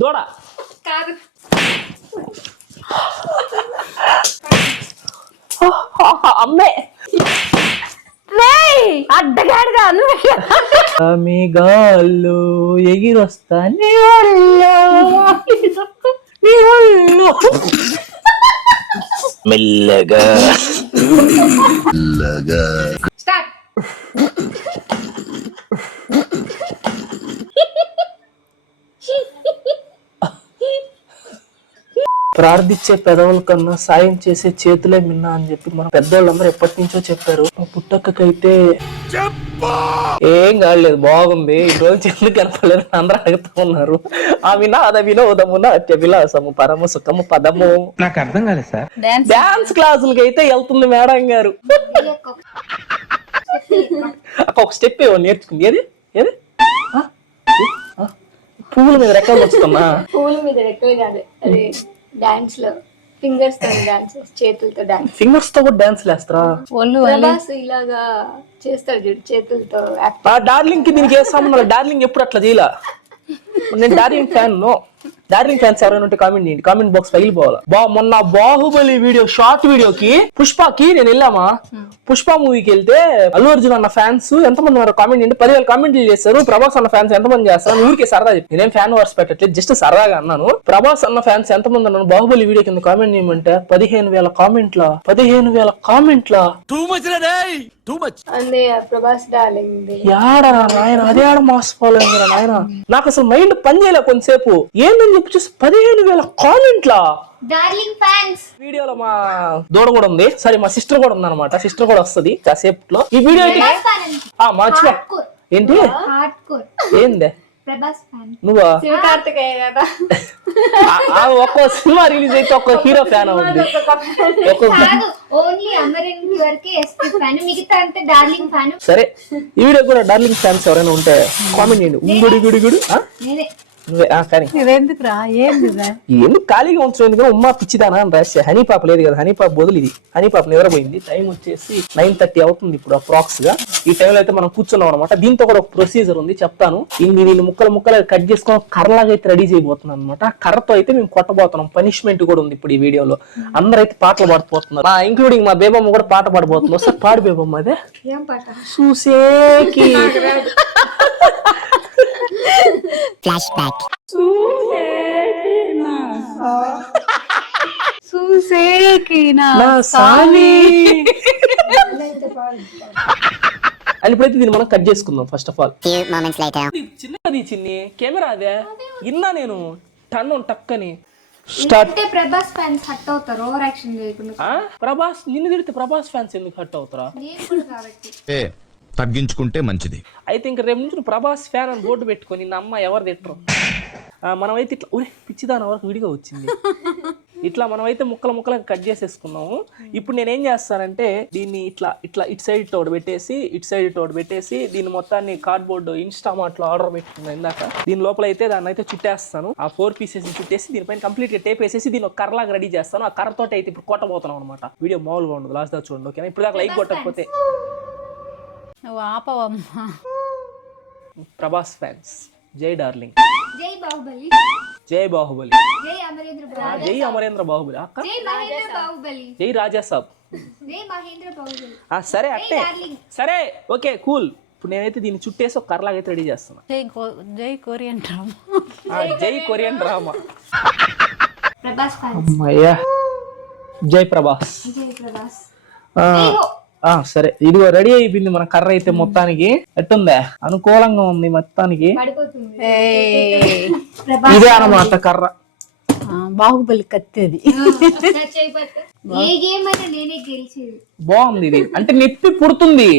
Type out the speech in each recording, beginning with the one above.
దూడ. కాదు. అమ్మే. అడ్డగాడిగా మీ గాల్లో ఎగిరొస్తా నీ ఒళ్ళో, నీ ఒళ్ళో. మెల్లగా. స్టార్ట్. ప్రార్థించే పెదవుల కన్నా సాయం చేసే చేతులే మిన్నా అని చెప్పి మన పెద్దోళ్ళందరూ ఎప్పటి నుంచో చెప్పారు. మా పుట్టక్కకైతే ఏం కాలేదు బాగుంది. ఈ రోజు ఎందుకు కనపడలేదు అందరూ అడుగుతూ ఉన్నారు. ఆ వినాద వినోదమున అత్య విలాసము పరమ సుఖము పదము. నాకు అర్థం కాలేదు సార్. డాన్స్ డాన్స్ క్లాసులకి అయితే వెళ్తుంది మేడం గారు. ఒక స్టెప్ ఏమో నేర్చుకుంది. ఏది? ఏది? పువ్వుల మీద రెక్కలు వచ్చుకున్నా పూల మీద రెక్కలు కాదు. అది. డాన్స్లో. ఫింగర్స్తో డాన్స్ చేతులతో డాన్స్ ఫింగర్స్తో కూడా డాన్స్ లేస్తారా? ఒళ్ళు ప్రభాస్ ఇలాగా చేస్తాడు చూడు చేతులతో యాక్ట్ ఆ డార్లింగ్కి దీనికి ఏ సంబంధం. డార్లింగ్ ఎప్పుడు అట్లా చేయలా? నేను darling fan no darling fans ఎవరైనా ఉంటే కామెంట్ చేయండి. కామెంట్ బాక్స్ పగిలిపోవాలి బా మొన్న బాహుబలి వీడియో షార్ట్ వీడియోకి పుష్పకి నేను వెళ్ళామా? పుష్ప మూవీకి వెళ్తే అల్లు అర్జున్ అన్న ఫ్యాన్స్ ఎంతమంది ఉన్నారు కామెంట్ చేయండి. పదివేల కామెంట్లు చేస్తారు ప్రభాస్ అన్న ఫ్యాన్స్ ఎంతమంది చేస్తారు? ఊరికే సరదా చెప్పి నేనేం ఫ్యాన్ వర్స్ పెట్టట్లేదు జస్ట్ సరదాగా అన్నాను. ప్రభాస్ అన్న ఫ్యాన్స్ ఎంతమంది ఉన్నారు బాహుబలి వీడియో కింద కామెంట్ చేయమంటే పదిహేను వేల కామెంట్ల పదిహేను వేల కామెంట్ల యాడా నాయన? అదే ఆడ మోసపోలేదు నాయన? నాకు అసలు మైండ్ పని చేయలే కొంతసేపు. ఏందని చెప్పి చూసి పదిహేను వేల కామెంట్లా? డార్లింగ్ ఫ్యాన్స్ వీడియోలో మా దూడ కూడా ఉంది. సరే మా సిస్టర్ కూడా ఉంది అనమాట సిస్టర్ కూడా వస్తుంది కాసేపులో. ఈ వీడియో అయితే ఆ మర్చిపో. ఏంటి? హార్డ్ కోర్ ఏందే? నువ్వా? ఒక్కో సినిమా రిలీజ్ అయితే ఒక్కో హీరో ఫ్యాన్ ఉంది ఒక్కో కాదు ఓన్లీ అమరన్ వరకే ఎస్పీ ఫ్యాన్ మిగతా అంతా డార్లింగ్ ఫ్యాన్ సరే ఈ వీడియో కూడా డార్లింగ్ ఫ్యాన్స్ ఎవరైనా ఉంటే కామెంట్ చేయండి. ఉంగుడి గుడి గుడి? నేనే. నువ్వే ఆ, కానీ. ఇదెందుకురా? ఏంది ఎందుకు ఖాళీగా ఉంచడం ఎందుకు? ఉమ్మా పిచ్చిదానా అని రాసే హనీ పాప లేదు కదా హనీ పాప బదులు ఇది. హనీ పాప నిద్రపోయింది టైం వచ్చేసి నైన్ థర్టీ అవుతుంది ఇప్పుడు అప్రాక్స్గా ఈ టైంలో అయితే మనం కూర్చున్నాం అనమాట దీంతో కూడా ఒక ప్రొసీజర్ ఉంది చెప్తాను. ఇది దీన్ని ముక్కలు ముక్కలు కట్ చేసుకొని కర్రలాగా అయితే రెడీ చేయబోతున్నాను అనమాట కర్రతో అయితే మేము కొట్టబోతున్నాం. పనిష్మెంట్ కూడా ఉంది ఇప్పుడు ఈ వీడియోలో. అందరూ అయితే పాటలు పాడుతున్నారు. మా ఇంక్లూడింగ్ మా బేబమ్మ కూడా పాట పాడబోతుంది. ఒకసారి పాడు బేబమ్మ అదే. ఏం పాట? చూసేకి. నా సామి. అని ఇప్పుడైతే దీన్ని మనం కట్ చేసుకుందాం ఫస్ట్ ఆఫ్ ఆల్. చిన్నది చిన్ని. కెమెరా అదే. ఇన్నా నేను టన్ను టక్కని. స్టార్ట్. ప్రభాస్ ఫ్యాన్స్ హట్ అవుతారు ఓవర్ యాక్షన్ చేయకుండా. ఆ? ప్రభాస్ నిన్ను తిడితే ప్రభాస్ ఫ్యాన్స్ ఎందుకు హట్ అవుతారా? తగ్గించుకుంటే మంచిది. అయితే ఇంకా రేపు నుంచి ప్రభాస్ ఫ్యాన్ అని బోర్డు పెట్టుకొని నా అమ్మ ఎవరు తిట్టరు. మనమైతే ఇట్లా ఒరే పిచ్చిదాని వరకు విడిగా వచ్చింది. ఇట్లా మనమైతే ముక్కలు ముక్కలుగా కట్ చేసేసుకున్నాము. ఇప్పుడు నేను ఏం చేస్తానంటే దీన్ని ఇట్లా ఇట్లా ఇటు సైడ్ తోడు పెట్టేసి ఇటు సైడ్ తోడు పెట్టేసి దీని మొత్తాన్ని కార్డ్బోర్డ్ ఇన్స్టామార్ట్లో ఆర్డర్ పెట్టుకున్నాను ఇందాక. దీని లోపల అయితే దాన్ని అయితే చుట్టేస్తాను. ఆ ఫోర్ పీసెస్ చుట్టేసి దీనిపైన కంప్లీట్గా టేప్ వేసేసి దీన్ని ఒక కర్రలాగా రెడీ చేస్తాను. ఆ కర్రతో అయితే ఇప్పుడు కొట్టబోతున్నాం అనమాట వీడియో మామూలుగా ఉండదు. లాస్ట్ దాకా చూడండి ఓకేనా? ఇప్పుడు దాకా లైక్ కొట్టకపోతే. నువ్వు ఆపవమ్మా ప్రభాస్ ఫ్యాన్స్ జై డార్లింగ్. జై బాహుబలి. జై బాహుబలి. జై అమరేంద్ర బాహుబలి జై అమరేంద్ర బాహుబలి. అక్క జై మహేంద్ర బాహుబలి. జై రాజా సాబ్. జై మహేంద్ర బాహుబలి. ఆ, సరే అట్టే డార్లింగ్. సరే ఓకే కూల్. ఇప్పుడు నేనైతే దీన్ని చుట్టేసి ఒక కర్రలాగా అయితే రెడీ చేస్తున్నా. జై జై కొరియన్ డ్రామా. ఆ, జై కొరియన్ డ్రామా. ప్రభాస్ ఫ్యాన్స్. అమ్మయ్యా. జై ప్రభాస్. జై ప్రభాస్ ఆ, సరే. ఇదిగో రెడీ అయిపోయింది మన కర్ర అయితే మొత్తానికి. ఎట్టుందా? అనుకూలంగా ఉంది మొత్తానికి. ఇదే అన్నమాట కర్ర. బాహుబలి కత్తి అది టచ్ అయిపోతే. ఏ గేమ్ అయినా నేనే గెలిచేది. బాగుంది ఇది. అంటే నొప్పి పుడుతుంది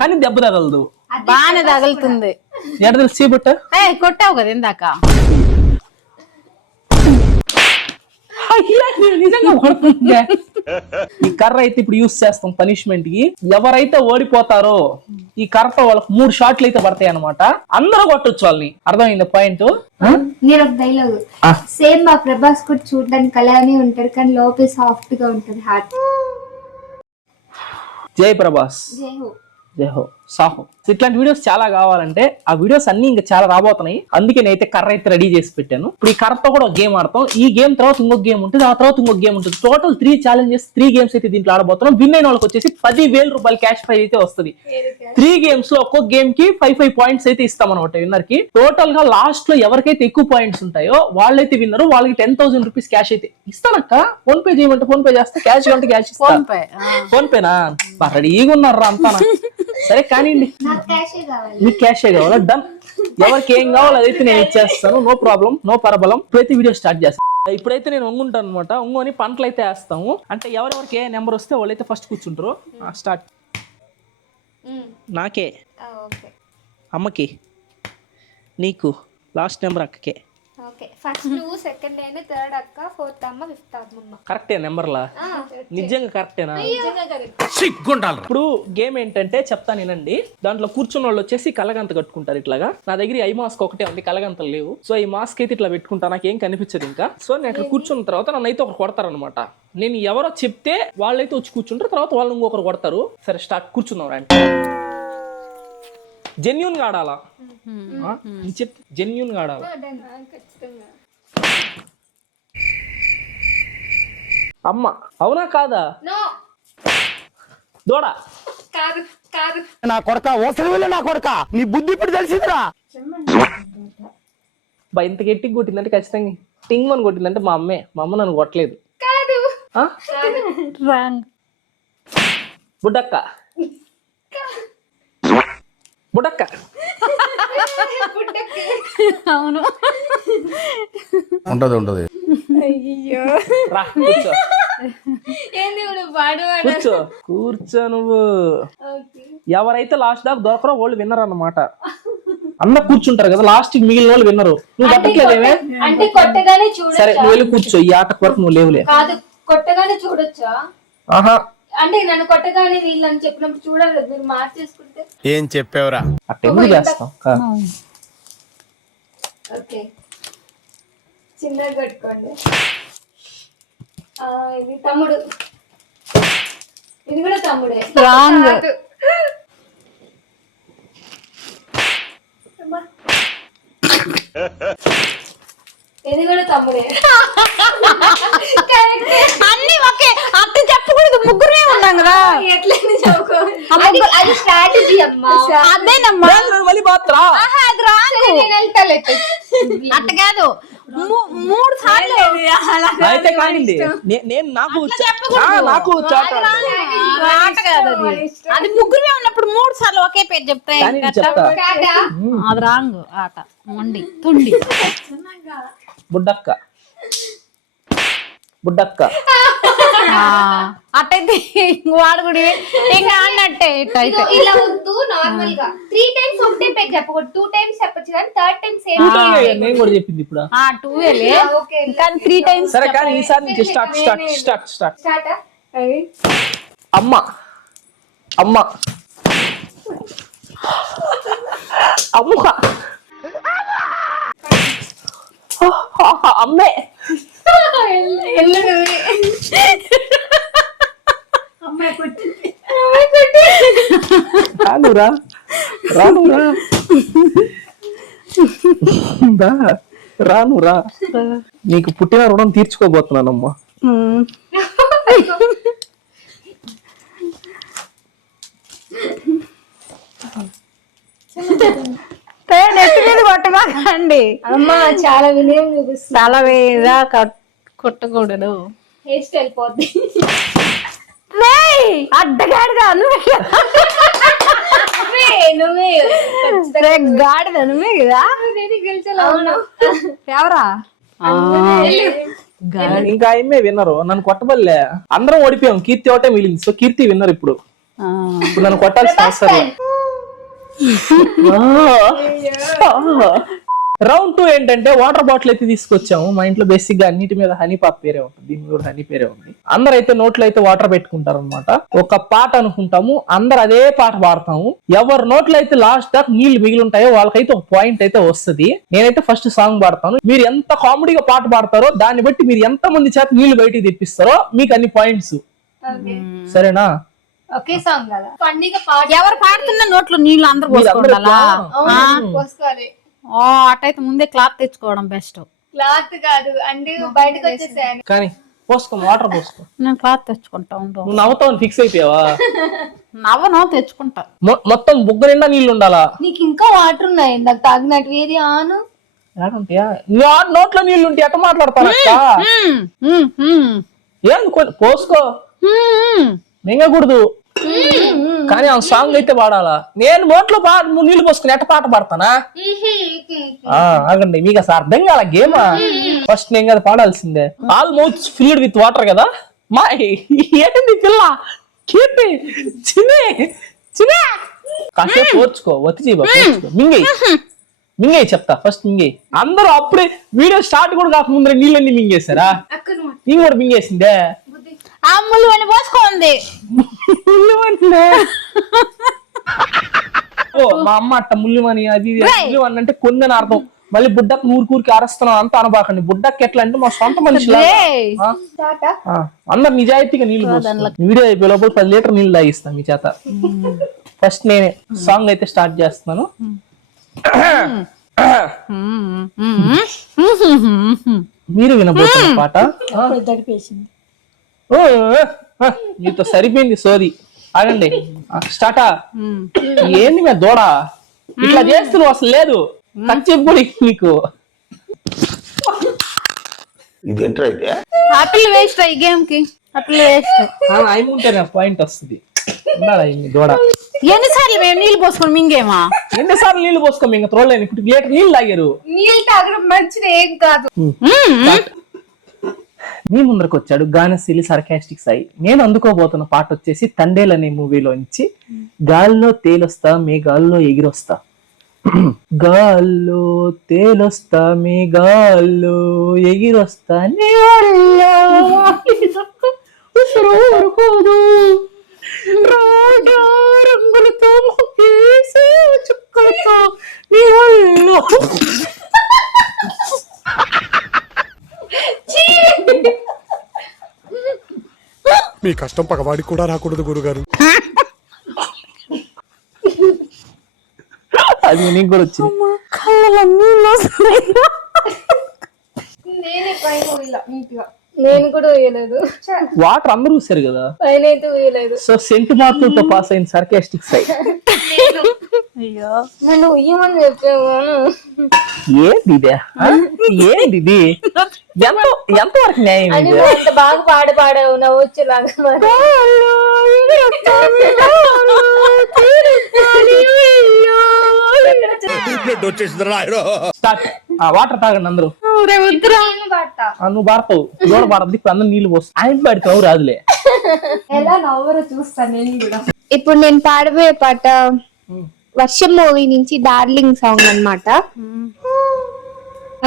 కానీ దెబ్బ తగలదు. బాగానే తగులుతుంది. ఎడ తెలిసి? కొట్టావు కదా ఇందాక అయ్యా, నేను నిజంగా. ఈ కర్ర అయితే ఇప్పుడు యూస్ చేస్తాం పనిష్మెంట్కి. ఎవరైతే ఓడిపోతారో ఈ కర్రతో వాళ్ళకి మూడు షాట్లు అయితే పడతాయి అనమాట అందరూ కొట్టొచ్చు వాళ్ళని. అర్థమైంది పాయింట్ నేను ఒక డైలాగ్ సేమ్ మా ప్రభాస్ కూడా చూడడానికి అలానే ఉంటాడు కానీ లోపల సాఫ్ట్గా ఉంటది హార్ట్ జై ప్రభాస్. జై హో. జయహో సాహో. ఇట్లాంటి వీడియోస్ చాలా కావాలంటే ఆ వీడియోస్ అన్ని ఇంకా చాలా రాబోతున్నాయి. అందుకే నేనైతే కర్ర అయితే రెడీ చేసి పెట్టాను. ఇప్పుడు ఈ కర్రతో కూడా ఒక గేమ్ ఆడతాం. ఈ గేమ్ తర్వాత ఇంకొక గేమ్ ఉంటుంది. ఆ తర్వాత ఇంకొక గేమ్ ఉంటుంది. Total three challenges three games అయితే దీంట్లో ఆడబోతున్నాం. విన్ అయిన వాళ్ళకి వచ్చేసి పది వేల రూపాయల క్యాష్ ప్రైజ్ అయితే వస్తుంది. త్రీ గేమ్స్లో ఒక్కొక్క గేమ్కి ఫైవ్ ఫైవ్ పాయింట్స్ అయితే ఇస్తాం అనమాట విన్నర్కి. టోటల్గా లాస్ట్లో ఎవరికైతే ఎక్కువ పాయింట్స్ ఉంటాయో వాళ్ళైతే విన్నరు వాళ్ళకి టెన్ థౌసండ్ రూపీస్ క్యాష్ అయితే ఇస్తానక్క. ఫోన్ పే చేయమంటే ఫోన్ పే చేస్తా. క్యాష్ అంటే క్యాష్ ఇస్తా. ఫోన్ పే ఫోన్ పేనా రెడీగా ఉన్నారా అంతా సరే కానివ్వండి. నాకు క్యాషే కావాలి. మీకు క్యాషే కావాలా? డన్ ఎవరికి ఏం కావాలో అదైతే నేను ఇచ్చేస్తాను. నో ప్రాబ్లం నో పరబలం ఇప్పుడైతే వీడియో స్టార్ట్ చేస్తాను ఇప్పుడైతే నేను ఒంగుంటాను అనమాట ఒంగుని పంటలు అయితే వేస్తాము. అంటే ఎవరెవరికి ఏ నెంబర్ వస్తే వాళ్ళైతే ఫస్ట్ కూర్చుంటారు. స్టార్ట్ నాకే. అమ్మకి. నీకు. లాస్ట్ నెంబర్ అక్కకే. ఓకే ఫస్ట్ నువ్వు సెకండ్ నేను థర్డ్ అక్క ఫోర్త్ అమ్మ ఫిఫ్త్ అమ్మమ్మ. కరెక్టే నెంబర్లా? నిజంగా కరెక్టేనా కరెక్ట్ ఇప్పుడు గేమ్ ఏంటంటే చెప్తాను వినండి దాంట్లో కూర్చున్న వాళ్ళు వచ్చేసి కలగంత కట్టుకుంటారు ఇట్లాగా. నా దగ్గర ఐ మాస్క్ ఒకటే ఉంది కలగంతలు లేవు. సో ఈ మాస్క్ అయితే ఇట్లా పెట్టుకుంటా నాకు ఏం కనిపించదు ఇంకా. సో నేను అక్కడ కూర్చున్న తర్వాత నన్ను అయితే ఒకరు కొడతారనమాట నేను ఎవరో చెప్తే వాళ్ళైతే వచ్చి కూర్చుంటారు తర్వాత వాళ్ళు ఇంకొకరు కొడతారు. సరే స్టార్ట్ కూర్చున్నాం అంటే జెన్యున్గా ఆడాలా? చెప్. జెన్యున్గా ఆడాలా? అమ్మ అవునా కాదా? నో. దూడ. కాదు కాదు. నా కొడక వెళ్ళి నా కొడక. నీ బుద్ధి ఇప్పుడు తెలిసిందిరా. బా ఇంత గట్టిగా కొట్టిందంటే ఖచ్చితంగా. టింగ్ అని కొట్టిందంటే మా అమ్మే. మా అమ్మ నన్ను కొట్టలేదు. కాదు. ఆ? రాంగ్ బుడ్డక్క. బుడ్డక్క అవును. ఉంటది ఉంటది. రా కూర్చో. ఏంది నువ్వు పాడు కూర్చో. కూర్చో నువ్వు. ఎవరైతే లాస్ట్ దాకా దొరకరో వాళ్ళు విన్నర్ అన్నమాట అందరు కూర్చుంటారు కదా లాస్ట్ మిగిలిన వాళ్ళు విన్నరు. నువ్వు అంటే కొట్టగానే సరే నువ్వు వెళ్ళి కూర్చో ఈ ఆట వరకు నువ్వు లేవులే. కాదు కొట్టగానే చూడొచ్చా? ఆహా. అంటే నన్ను కొట్టగానే వీళ్ళని చెప్పినప్పుడు చూడాలి మీరు మార్చేసుకుంటే ఏం చెప్పావురా? అట్ట ఎందుకు చేస్తాం. ఓకే. చిన్నగా కట్టుకోండి ఆ, ఇది తమ్ముడు. ఇది కూడా తమ్ముడే. Wrong. ఇది కూడా తమ్ముడే. కరెక్టే. అన్ని ఒకే. అత్త చెప్పకూడదు. ముగ్గురే ఉన్నాం కదా. అది అది స్ట్రాటజీ అమ్మా. అదేనమ్మా. వెళ్తాలే అట్ట కాదు. మూ- మూడు సార్లు. అయితే కానింది. నేను నాకు నాకు ఆట కాదు అది. అది ముగ్గురే ఉన్నప్పుడు మూడు సార్లు ఒకే పేరు చెప్తాయి అది రాంగ్ ఆట. మొండి. తుండి. బుడ్డక్క. బుడ్డక్క. ఆ, అట్టయితే వాడు కూడా ఇంకా అన్నట్టే ఇట్టయితే ఇదిగో ఇలా వద్దు నార్మల్గా. త్రీ టైమ్స్ ఒకటే పేరు చెప్పకూడదు. టూ టైమ్స్ చెప్పొచ్చు కానీ థర్డ్ టైం సేమ్ నేను కూడా చెప్పింది ఇప్పుడు? ఆ టూ వేలే ఓకే. కానీ త్రీ టైమ్స్ సరే కానీ ఈసారి నుంచి start start start start start అమ్మ. అమ్మ. అమ్మే. రానురా రానురా రానురా నీకు పుట్టిన రుణం తీర్చుకోబోతున్నానమ్మా. నెత్తి మీద కొట్టమాకండి. అమ్మ చాలా వినయం చూపిస్తుంది. తల మీద కట్- కొట్టకూడదు. హెయిర్ స్టైల్ పోద్ది. అడ్డగాడిద నువ్వే? గాడిద నువ్వే కదా? ఎవరా? ఇంకా ఆయమ్మే విన్నరు. నన్ను కొట్టబల్లే. అందరం ఓడిపోయాం. కీర్తి ఒకటే మిగిలింది. సో కీర్తి విన్నర్ ఇప్పుడు. ఆ. ఇప్పుడు నన్ను కొట్టాల్సిన అవసరం. రౌండ్ టూ ఏంటంటే వాటర్ బాటిల్ అయితే తీసుకొచ్చాము. మా ఇంట్లో బేసిక్గా అన్నిటి మీద హనీ పాప్ పేరే ఉంటుంది. దీని కూడా హనీ పేరే ఉంది. అందరు అయితే నోట్లో అయితే వాటర్ పెట్టుకుంటారు అనమాట ఒక పాట అనుకుంటాము. అందరు అదే పాట పాడతాము. ఎవరి నోట్లో అయితే లాస్ట్ దాకా నీళ్ళు మిగిలి ఉంటాయో వాళ్ళకైతే ఒక పాయింట్ అయితే వస్తది. నేనైతే ఫస్ట్ సాంగ్ పాడతాను. మీరు ఎంత కామెడీగా పాట పాడతారో దాన్ని బట్టి మీరు ఎంత మంది చేత నీళ్ళు బయటికి తెప్పిస్తారో మీకు అన్ని పాయింట్స్ సరేనా? ఒకే సాంగ్ కదా. ఫన్నీగా పాట ఎవరు పాడుతున్న నోట్లో నీళ్ళు అందరు పోసుకోవాలా. ఓ అటైతే ముందే క్లాత్ తెచ్చుకోవడం బెస్ట్. క్లాత్ కాదు అంటే బయటకు వచ్చేసాను కానీ పోసుకో వాటర్ పోసుకో. నేను క్లాత్ తెచ్చుకుంటా నువ్వు నవ్వుతావు ఫిక్స్ అయిపోయావా? నవ్వను తెచ్చుకుంటా. మొత్తం బుగ్గ నిండా నీళ్ళు ఉండాలా? నీకు ఇంకా వాటర్ ఉన్నాయి నాకు తాగినట్టు ఏది ఆను? నోట్లో నీళ్ళు ఉంటే ఎట్ట మ్మ్. ఏం కొ- పోసుకో. మింగకూడదు. కానీ ఆ సాంగ్ అయితే పాడాలా? నేను నోట్లో పా నీళ్ళు పోసుకుని ఎట్ట పాట పాడతానా? ఆగండి మీకు అసలు అర్థం కాల గేమా? ఫస్ట్ నేను కదా పాడాల్సిందే. All mouth filled with water కదా? మా ఏంటి పిల్ల? కీర్తి చినే చినే కాసేపు ఓర్చుకో చేయబో మింగై మింగై చెప్తా ఫస్ట్ మింగై అందరూ అప్పుడే వీడియో స్టార్ట్ కూడా కాకముందరే నీళ్ళన్నీ మింగేశారా? కూడా మింగేసిందే? ఆ ముళ్ళు అని పోసుకోంది. ఓ మా అమ్మ అట్ట ముల్లుమని అది ఇది అంటే కొందని అర్థం. మళ్ళీ బుడ్డకు నూరు కూరికి అరస్తున్నాం అంత అనబాకండి. బుడ్డకి ఎట్లా అంటే మా సొంత మనిషి ఏయ్. అందరు నిజాయితీగా నీళ్ళు పోస్తారు. వీడియో అయిపోయే లోపల పది లీటర్ నీళ్ళు తాగిస్తాం మీ చేత. ఫస్ట్ నేనే సాంగ్ అయితే స్టార్ట్ చేస్తున్నాను. మ్మ్, మ్మ్, మ్మ్. మీరు వినబోతున్న పాట? ఆ, మీతో సరిపోయింది సోది ఆగండి. స్టార్టా? ఏంది మే దూడ? ఇట్లా చేస్తే నువ్వు అసలు లేదు. టచ్ కూడా నీకు. ఇదేంట్రా అయితే అప్పులు వేస్ట్ ఈ గేమ్కి? అప్పులు వేస్ట్ ఆయన ఉంటే నా పాయింట్ వస్తుంది. దూడ? ఎన్నిసార్లు మేము నీళ్ళు పోసుకొని మింగేమా? ఎన్నిసార్లు నీళ్ళు పోసుకో ఇంకా త్రోలేని ఇప్పుడు లీటర్ నీళ్ళు తాగారు. నీళ్ళు తాగడం మంచిది ఏం కాదు. మీ ముందరకు వచ్చాడు. గానశీలి సర్కాస్టిక్ సాయి నేను అందుకోబోతున్న పాట వచ్చేసి తండేల్ అనే మూవీలో నుంచి గాల్లో తేలొస్తా మీ గాల్లో ఎగిరొస్తా. గాల్లో తేలొస్తా మీ గాల్లో ఎగిరొస్తా నీ ఉసురు ఊరుకోదు. రాజా రంగులతో చుక్కలతో నీ మీ కష్టం పగవాడికి కూడా రాకూడదు గురుగారు. అది నీకు కూడా వచ్చింది. నీళ్ళు వస్తున్నాయి. నేనే పైన నీట్గా. నేను కూడా ఊయలేదు వాటర్ అందరూ చూసారు కదా? పైన అయితే ఊయలేదు సో సెంట్ మార్కులతో పాస్ అయిన సర్కాస్టిక్ సైడ్. అయ్యో. నన్ను ఉయ్యమని చెప్పాము ఏంది ఇదే? ఏంది ఇది ఎంత ఎంత వరకు న్యాయం ఇది? అంత బాగా పాడ పాడావు నవ్వొచ్చేలాగా మరి ఆ వాటర్ తాగండి అందరూ. నువ్వు పాడతావు దూడ పాడద్దు ఇప్పుడు అందరు నీళ్ళు పోస్తావు ఆయన పాడితే రాదులే. ఎలా నవ్వరో చూస్తాను నేను కూడా. ఇప్పుడు నేను పాడబోయే పాట వర్షం మూవీ నుంచి డార్లింగ్ సాంగ్ అన్నమాట.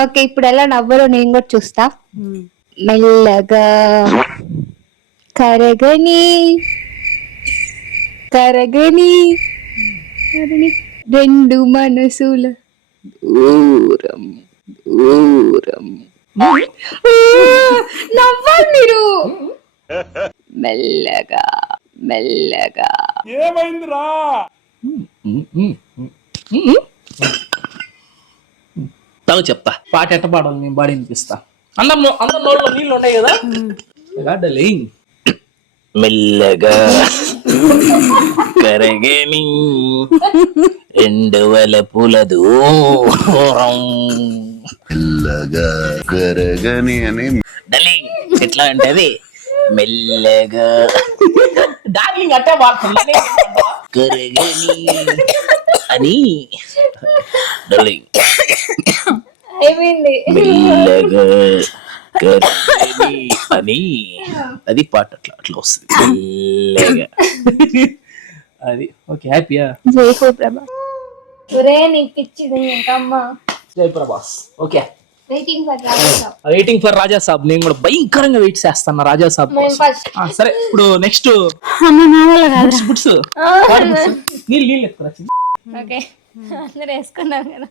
ఓకే ఇప్పుడు ఎలా నవ్వరో నేను కూడా చూస్తా. మెల్లగా కరగని కరగని కరగని రెండు మనసుల దూరం దూరం. నవ్వాలి మీరు. మెల్లగా మెల్లగా. తాగు చెప్తా. పాట ఎట్ట పాడాలి? నేను బాడీ వినిపిస్తా. అందరు నో- అందరు నోట్లో నీళ్ళు ఉంటాయి కదా? మెల్లగా. కరగని రెండువల పూల దూరం మెల్లగా కరగని అని. డార్లింగ్ ఎట్లా ఉంటది మెల్లగా. డార్లింగ్ అట్టే కరగని అని. డార్లింగ్. అయిపోయింది మెల్లగా అని. అది పాట అట్లా అట్లా వస్తుంది. మెల్లగా. అది ఓకే హ్యాపీయా? జై హో ప్రభా. ఒరే నీకు ఇంకమ్మ. జై Prabhas. Okay. Waiting for Raja waiting for Raja Saab నేను కూడా భయంకరంగా వెయిట్ చేస్తాను రాజా సాబ్ సరే ఇప్పుడు నెక్స్ట్ బుట్స్ నీళ్ళు నీళ్ళు ఎత్తుకురా చిన్న. ఓకే. అందరు వేసుకున్నాం కదా.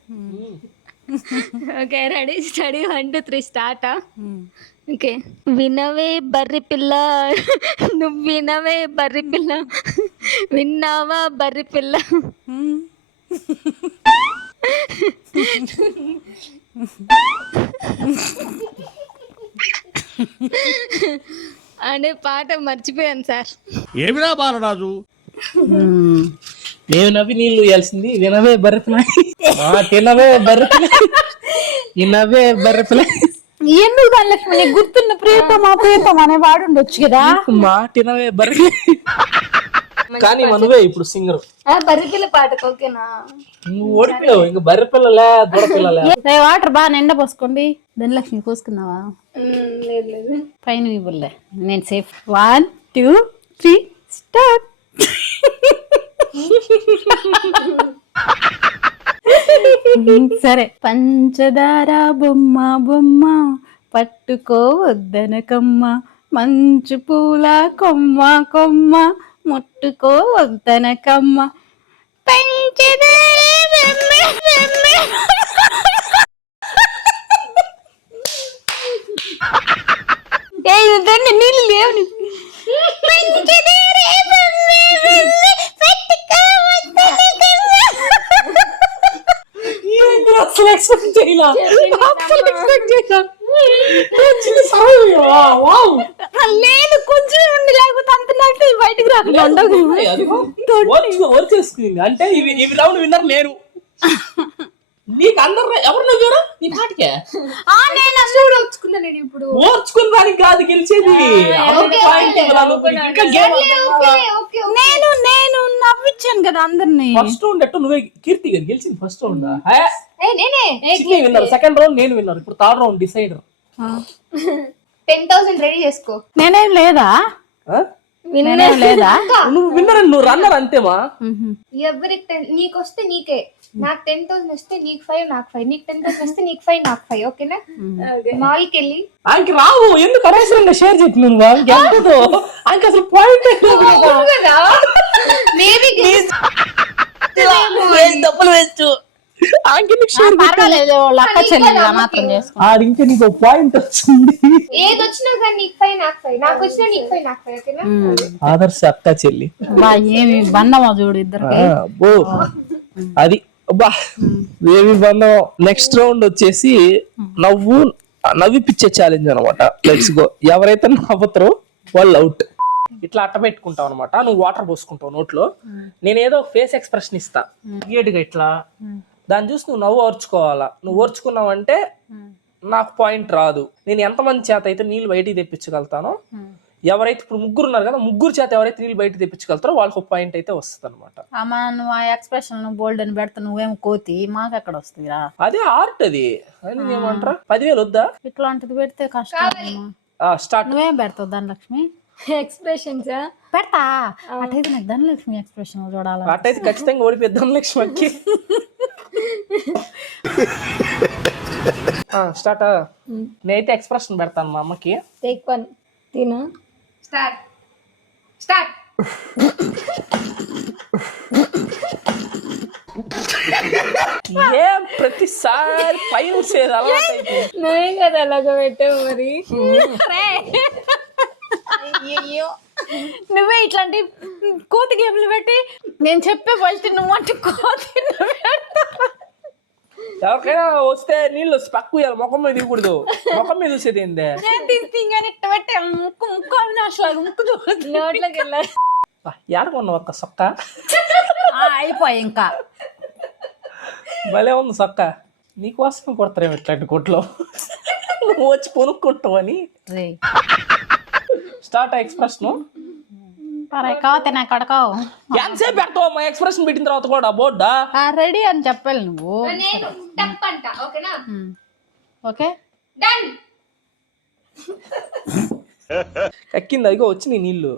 Okay ready steady one two three start okay. వినవే బర్రి పిల్ల. నువ్వు వినవే బర్రి పిల్ల. విన్నావా బర్రి పిల్ల? అనే పాట మర్చిపోయాను సార్. ఏమిరా బాలరాజు? నేను నవ్వి నీళ్ళు వేయాల్సింది వినవే బర్రెపిల్ల. మా తినవే బర్రెపిల్ల. వినవే బర్రెపిల్ల. ఎందుకు ధనలక్ష్మి నీకు గుర్తున్న ప్రియతమా ప్రియతమా అనే వాడు ఉండొచ్చు కదా. మా తినవే బర్రె కానీ మనవే ఇప్పుడు సింగర్. బర్రి పిల్ల పాటకు ఓకేనా? నువ్వు ఓడిపోయావు ఇంక బర్రె పిల్లలే దూడ పిల్లలే రే, వాటర్ బాగా నిండా పోసుకోండి. ధనలక్ష్మి పోసుకున్నావా లేదు లేదు. పైన ఇవ్వలే. నేను safe. One two three start. సరే. పంచదార బొమ్మ బొమ్మ పట్టుకోవద్దనకమ్మ మంచు పూల కొమ్మ కొమ్మ ముట్టుకోవద్దనకమ్మ పంచదార బొమ్మ బొమ్మ ఏ ఇదండి నీళ్ళు లేవు నీకు. అసలు ఎక్స్పెక్ట్ చేయలా. అసలు ఎక్స్పెక్ట్ చేయలా. చిన్న సమయం వావ్. లేదు కొంచెం ఉండి లేకపోతే అంత నాకు బయటికి రాకుండా ఓర్చేసుకుంది అంటే ఇవి ఇవి రౌండ్ విన్నర్ నేను. నీకు అందరు ఎవరు నవ్వారు నీ పాటికే? నేను అసలు వచ్చుకున్నా నేను ఇప్పుడు. ఓర్చుకున్న దానికి కాదు గెలిచేది. నేను నేను నవ్వించాను కదా అందరిని. ఫస్ట్ రౌండ్ ఎట్టు నువ్వే కీర్తి గారు గెలిచింది ఫస్ట్ రౌండ్ విన్నారు సెకండ్ రౌండ్ నేను విన్నారు. ఇప్పుడు third round decider ten thousand ready చేసుకో. నేనేం లేదా? నేనేం లేదా? నువ్వు విన్నర్ నువ్వు రన్నర్ అంతేమా? ఎవరికి టెన్ నీకు వస్తే నీకే. నాకు టెన్ థౌసండ్ వస్తే నీకు ఫైవ్ నాకు ఫైవ్ నీకు టెన్ థౌసండ్ వస్తే నీకు ఫైవ్ నాకు ఫైవ్ ఓకేనా? మాల్కి వెళ్ళి ఆయనకి రావు ఎందుకు అనవసరంగా షేర్ చెప్పి నువ్వు? ఆయనకి ఎంతదో ఆయనకి అసలు పాయింట్ మేబీ డబ్బులు వేస్ట్. ఆయనకి ఎందుకు షేర్ పర్వాలేదు వాళ్ళ అక్క చెల్లెలు ఇలా మాత్రం చేసుకో. ఆడి ఇంకా నీకు పాయింట్ వచ్చింది ఏది వచ్చినా కానీ నీకు ఫైవ్ నాకు ఫైవ్ నాకు వచ్చినా నీకు ఫైవ్ నాకు ఫైవ్ ఓకేనా? ఆదర్శ అక్క చెల్లి. బా ఏమి బంధమో చూడు ఇద్దరికి? అబ్బో. అది అబ్బా. ఏమి బంధం నెక్స్ట్ రౌండ్ వచ్చేసి నవ్వు నవ్విపిచ్చే ఛాలెంజ్ అనమాట లెట్స్ గో ఎవరైతే నవ్వుతారో వాళ్ళు అవుట్ ఇట్లా అట్ట పెట్టుకుంటావు అనమాట నువ్వు వాటర్ పోసుకుంటావు నోట్లో. నేను ఏదో ఒక ఫేస్ ఎక్స్ప్రెషన్ ఇస్తా క్రియేట్గా ఇట్లా. దాన్ని చూసి నువ్వు నవ్వు ఓర్చుకోవాలా? నువ్వు ఓర్చుకున్నావు అంటే నాకు పాయింట్ రాదు. నేను ఎంతమంది చేత అయితే నీళ్ళు బయటికి తెప్పించగలుగుతానో ఎవరైతే ఇప్పుడు ముగ్గురు ఉన్నారు కదా ముగ్గురు చేత ఎవరైతే నీళ్ళు బయటికి తెప్పించగలుగుతారో వాళ్ళకి ఒక పాయింట్ అయితే వస్తుంది అనమాట నువ్వు ఆ ఎక్స్ప్రెషన్ బోల్డ్ అని పెడతా నువ్వేం కోతి? మాకు ఎక్కడ వస్తుందిరా? అదే ఆర్ట్ అది. ఏమంటారా పదివేలు వద్దా? ఇట్లాంటిది పెడితే కష్టం. స్టార్ట్ నువ్వేం పెడతావు ధనలక్ష్మి? ఎక్స్ప్రెషన్స్? పెడతా. అటైతే నాకు ధనలక్ష్మి ఎక్స్ప్రెషన్ చూడాలి? అట్టయితే ఖచ్చితంగా ఓడిపోద్దాం లక్ష్మణ్కి స్టార్ట్. నేనైతే ఎక్స్ప్రెషన్ పెడతాను మా అమ్మకి. Take one. తిను. స్టార్ట్. స్టార్ట్. ఏం ప్రతిసారి పైన అయిపోయింది. నువ్వే కదా అలాగ పెట్టావు మరి? అయ్యో నువ్వే ఇట్లాంటి కోతి గేమ్లు పెట్టి నేను చెప్పే ఫస్ట్ నువ్వు అంటే కోతి. ఎవరికైనా వస్తే నీళ్ళు పక్కు ఇవ్వాలి ముఖం మీద ఇవ్వకూడదు. ముఖం మీద చూసేది ఏందే పెట్టి ముక్కు ముక్కు లాగా ముక్కు నోట్లోకి వెళ్ళాలి. ఒక్క సొక్క? అయిపోయి ఇంకా. భలే ఉంది సొక్క. నీకోసం కొడతారేమో ఇట్లాంటి కొట్లో. నువ్వు వచ్చి కొనుక్కుంటావని రే స్టార్ట్ ఎక్స్ప్రెషన్ పరే కావతే నాకు అడకావు ఎంతసేపు పెడతావు మా ఎక్స్ప్రెషన్ పెట్టిన తర్వాత కూడా బోర్డా? రెడీ అని చెప్పాలి నువ్వు. ఓకే? డన్ కక్కింది అదిగో వచ్చినాయి నీళ్ళు.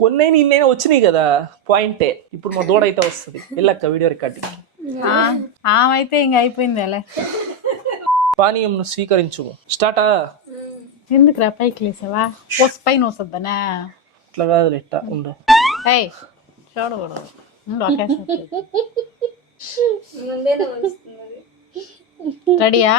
కొన్ని నిన్నైనా వచ్చినాయి కదా పాయింటే. ఇప్పుడు మా దూడ అయితే వస్తుంది. వెళ్ళక్క వీడియో రికార్డింగ్. ఆమె అయితే ఇంక అయిపోయింది అలే పానీయంను స్వీకరించు స్టార్ట్? ఎందుకు రా పైకి లేసావా వస్ పైన వస్తుందనా ఇట్లా కాదు ఇట్ట ఉండు ఏయ్ చూడకూడదు ఉండు ఒకేసారి. ముందే వస్తుంది రెడీయా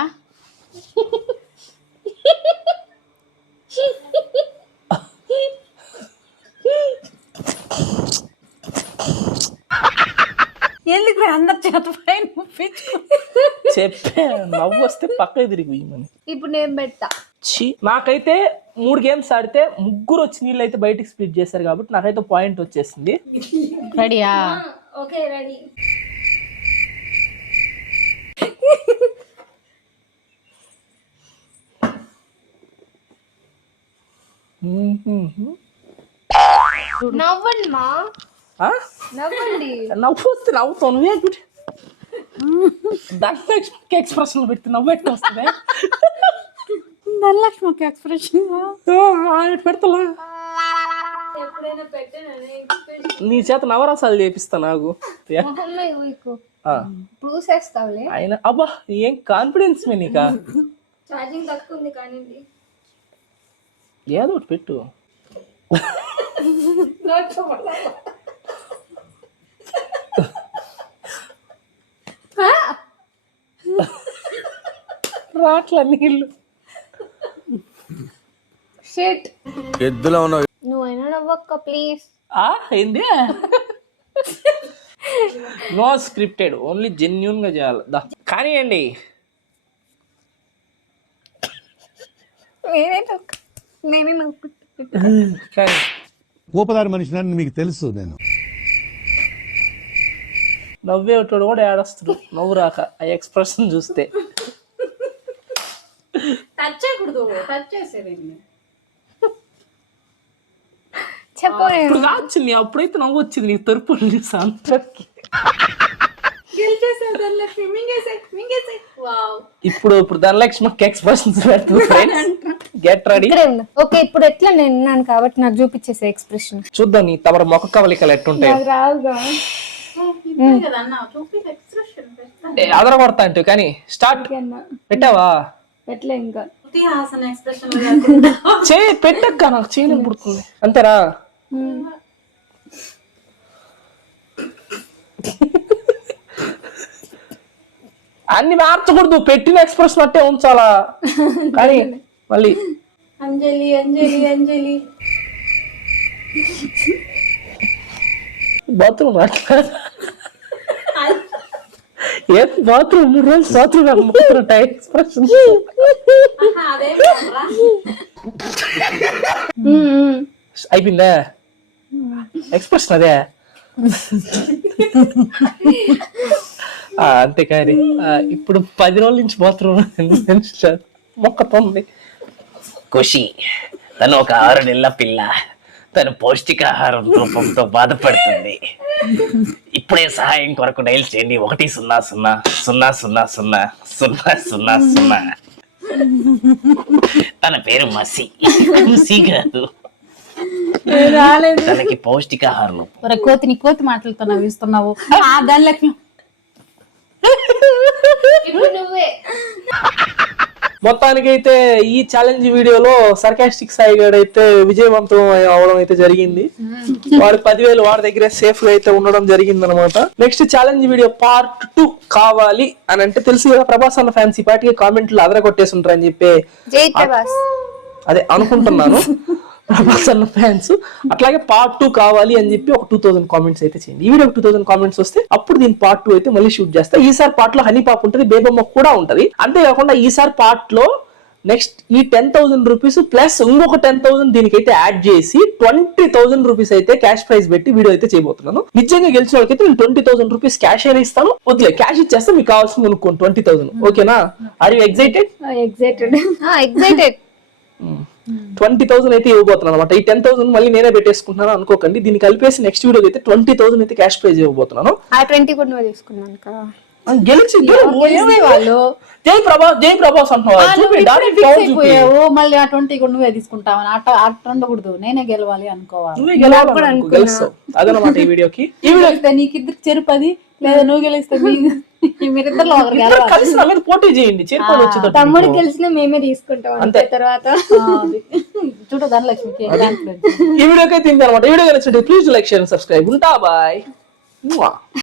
ఎందుకు అందరి చేత పైన ఒప్పించుకో చెప్పే నవ్వు వస్తే పక్కకి తిరిగి పోయమని ఇప్పుడు నేను పెడతా ఛీ నాకైతే మూడు గేమ్స్ ఆడితే ముగ్గురు వచ్చి నీళ్ళు అయితే బయటికి స్ప్లిట్ చేశారు కాబట్టి నాకైతే పాయింట్ వచ్చేసింది. రెడీయా? Okay ready. నవ్వండి మా. ఆ? నవ్వండి. నవ్వు వస్తే నవ్వుతావు నువ్వే గుడి దాంట్లో ఎక్స్ప్రెషన్ పెడితే నవ్వు ఎట్లా వస్తుంది? ధనలక్ష్మికి ఎక్స్ప్రెషన్ పెడతా ఎప్పుడైనా పెట్టానని నీ చేత నవరసాలు చేపిస్తా నాకు. ఆయన అబ్బా ఏం కాన్ఫిడెన్స్ మీ నీకా? ఛార్జింగ్ తక్కువ ఉంది కానీ ఏదో ఒకటి పెట్టు. రాట్ల నీళ్ళు. షిట్ ఎద్దులో ఉన్న నువ్వైనా నవ్వక్క ప్లీజ్ ఆ ఏంది? నో స్క్రిప్టెడ్ ఓన్లీ జెన్యున్గా చేయాలి. దా కానివ్వండి నేనే నవ్వు నేనే నవ్వు. కానీ ఊపదారి మనిషిని మీకు తెలుసు నేను. నవ్వేటోడు కూడా ఏడస్తాడు. నవ్వు రాక ఆ ఎక్స్ప్రెషన్ చూస్తే. టచ్ చేయకూడదు టచ్ చేసేది. చెప్పు. ఇప్పుడు కావచ్చింది అప్పుడైతే నవ్వు వచ్చింది నీకు తరుపు చూసి ధనలక్ష్మి ఇప్పుడు ఇప్పుడు ధనలక్ష్మికి ఎక్స్ప్రెషన్స్ గెట్ రెడీ ఓకే ఇప్పుడు ఎట్లా నేను ఉన్నాను కాబట్టి నాకు చూపించేసే ఎక్స్ప్రెషన్ చూద్దాం నీ తమర మొక్క కవలికలు ఎట్టుంటాయి. అదర కొడతా అంటే కానీ స్టార్ట్. పెట్టావా? ఎట్లా ఇంకా. హాసన ఎక్స్ప్రెషన్ చే పెట్టక్క నాకు చేయలేం పుడుతుంది. అంతేరా. అన్ని మార్చకూడదు. పెట్టిన ఎక్స్ప్రెషన్ అట్టే ఉంచాలా? కానీ మళ్ళీ అంజలి అంజలి అంజలి. బాత్రూమ్ ఏ బాత్రూమ్? మూడు రోజులు బాత్రూమ్ ముక్కుతున్నట్టు ఎక్స్ప్రెషన్ అయిపోయిందా? ఎక్స్ప్రెషన్ అదే అంతేకాని అంతే కానీ ఇప్పుడు పది రోజుల నుంచి మాత్రం మొక్కతుంది ఖుషి. తను ఒక ఆరు నెలల పిల్ల. తను పౌష్టికాహారం రూపంతో బాధపడుతుంది. ఇప్పుడే సహాయం కొరకు డైల్ చేయండి. ఒకటి సున్నా సున్నా సున్నా సున్నా సున్నా సున్నా సున్నా సున్నా. తన పేరు మసి. మసి కాదు. తనకి పౌష్టికాహారం. ఒరే కోతి నీ కోతి మాటలతో నవ్విస్తున్నావు. ఆ ధనలక్ష్మి. ఇప్పుడు నువ్వే. మొత్తానికైతే ఈ ఛాలెంజ్ వీడియోలో సర్కాస్టిక్ సాయి గారు అయితే విజయవంతం అవడం అయితే జరిగింది. వాడు పదివేలు వాడి దగ్గర సేఫ్గా అయితే ఉండడం జరిగింది అనమాట next challenge video part two కావాలి అని అంటే తెలుసు కదా ప్రభాస్ అన్న ఫ్యాన్స్ ఈ పాటికి కామెంట్లు అదర కొట్టేసి ఉంటారని చెప్పి జై ప్రభాస్. అదే అనుకుంటున్నాను. ప్రభాస్ అన్న ఫ్యాన్స్ అట్లాగే పార్ట్ టూ కావాలి అని చెప్పి ఒక టూ థౌసండ్ కామెంట్స్ అయితే చేయండి. ఈ వీడియో టూ థౌసండ్ కామెంట్స్ వస్తే అప్పుడు దీని పార్ట్ టూ అయితే మళ్ళీ షూట్ చేస్తా. ఈసారి పార్ట్లో హనీ పాప్ ఉంటుంది బేబమ్మ కూడా ఉంటది. అంతేకాకుండా ఈసారి పార్ట్లో నెక్స్ట్ ఈ టెన్ థౌసండ్ రూపీస్ ప్లస్ ఇంకొక టెన్ థౌసండ్ దీనికైతే యాడ్ చేసి ట్వంటీ థౌసండ్ రూపీస్ అయితే క్యాష్ ప్రైజ్ పెట్టి వీడియో అయితే చేయబోతున్నాను. నిజంగా గెలిచిన వాళ్ళకైతే నేను ట్వంటీ థౌసండ్ రూపీస్ క్యాష్ అయినా ఇస్తాను. వద్దులే క్యాష్ ఇచ్చేస్తే మీకు కావాల్సింది కొనుక్కోండి ట్వంటీ థౌసండ్ ఓకేనా? Are you excited excited excited twenty thousand అయితే ఇవ్వబోతున్నాను అనమాట ఈ టెన్ థౌసండ్ మళ్ళీ నేనే పెట్టేసుకుంటున్నాను అనుకోకండి. దీన్ని కలిపేసి నెక్స్ట్ వీడియో అయితే ట్వంటీ థౌసండ్ అయితే క్యాష్ ప్రైజ్ ఇవ్వబోతున్నాను. ఆ ట్వంటీ కూడా నువ్వు తీసుకున్నాను కదా గెలిచి గెలు. వాళ్ళు? జై ప్రభాస్ జై ప్రభాస్ అంటున్నావా? మళ్ళీ ఆ ట్వంటీ కూడా నువ్వే తీసుకుంటావని అట్ట ఉండకూడదు. నేనే గెలవాలి అనుకోవాలి. నువ్వే గెలవాలి అదనమాట ఈ వీడియోకి. ఈ గెలిస్తే నీకు ఇద్దరు చెరుపది లేదా నువ్వు గెలిస్తే మీ- మీరిద్దరిలో ఒకరు ఇద్దరు గెలవాలి. కలిసి నా మీద పోటీ చేయండి తమ్ముడు గెలిచిన మేమే తీసుకుంటాం అంతే తర్వాత. చూడు ధనలక్ష్మికి. ఈ వీడియోకి అయితే అనమాట ఈ వీడియో నచ్చినట్టు ప్లీజ్ లైక్ షేర్ సబ్స్క్రైబ్ ఉంటా బాయ్